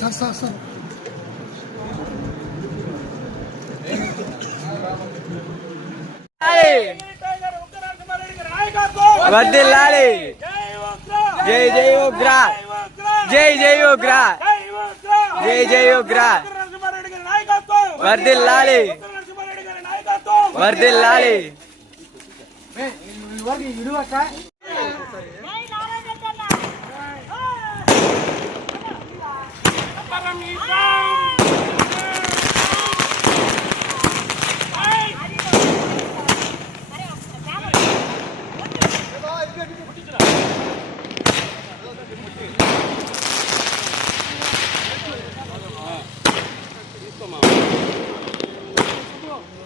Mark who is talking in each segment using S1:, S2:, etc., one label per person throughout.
S1: Sir sir sir వర్దిల్లాలి జై జై ఉగ్ర జై జై ఉగ్ర జై జై ఉగ్ర వర్దిల్లాలి వర్దిల్లాలి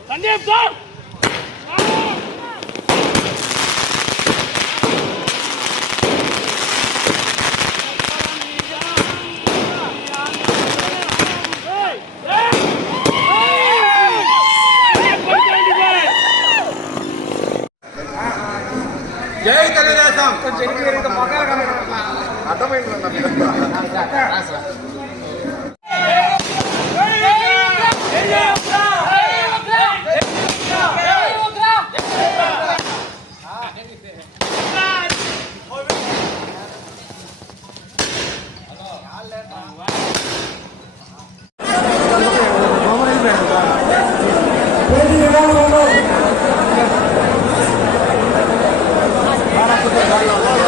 S2: సందీప్ సార్
S1: జై తెలుగుదేశం.
S3: కాబట్టి Carlos,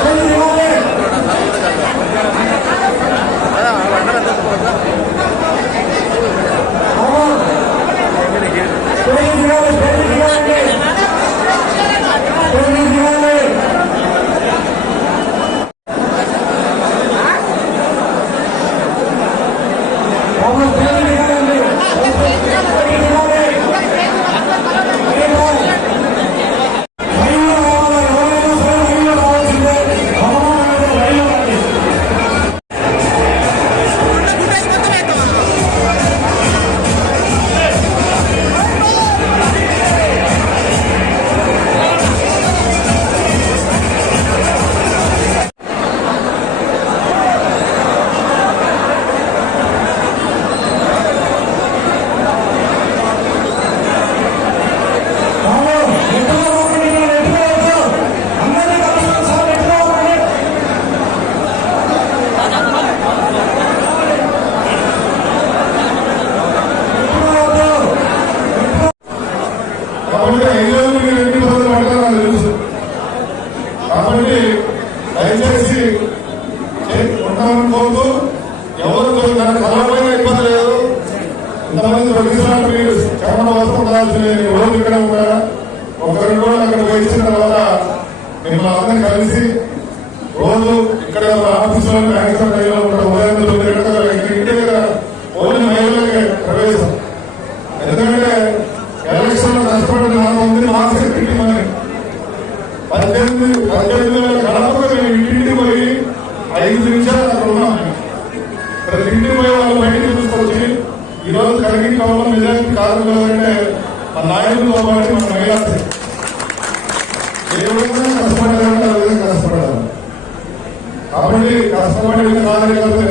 S3: ఇంతమంది మీరు వస్తూ ఉండాల్సిన రోజు ఇక్కడ ఉంటారా ఒక అక్కడ పోయించిన తర్వాత మిమ్మల్ని అందరినీ కలిసి రోజు ఇక్కడ ఆఫీసులో బ్యాంక్ టైంలో ఉంటాం ఉదయం తొమ్మిది గంటల ఇంటి దగ్గర ఓన్లీ మహిళలకి ప్రవేశం ఎందుకంటే ఎలక్షన్లో కష్టపడిన నాలుగు మంది మాస్క్ తిట్టమని పద్దెనిమిది పద్దెనిమిది వేల గడపకు మేము ఇంటింటికి పోయి ఐదు నిమిషాలు నిజానికి అంటే మా నాయకులతో పాటు మన మహిళలు ఏ విధంగా కష్టపడాలంటే ఆ విధంగా కష్టపడాలి కాబట్టి కష్టపడే కార్యకర్తలు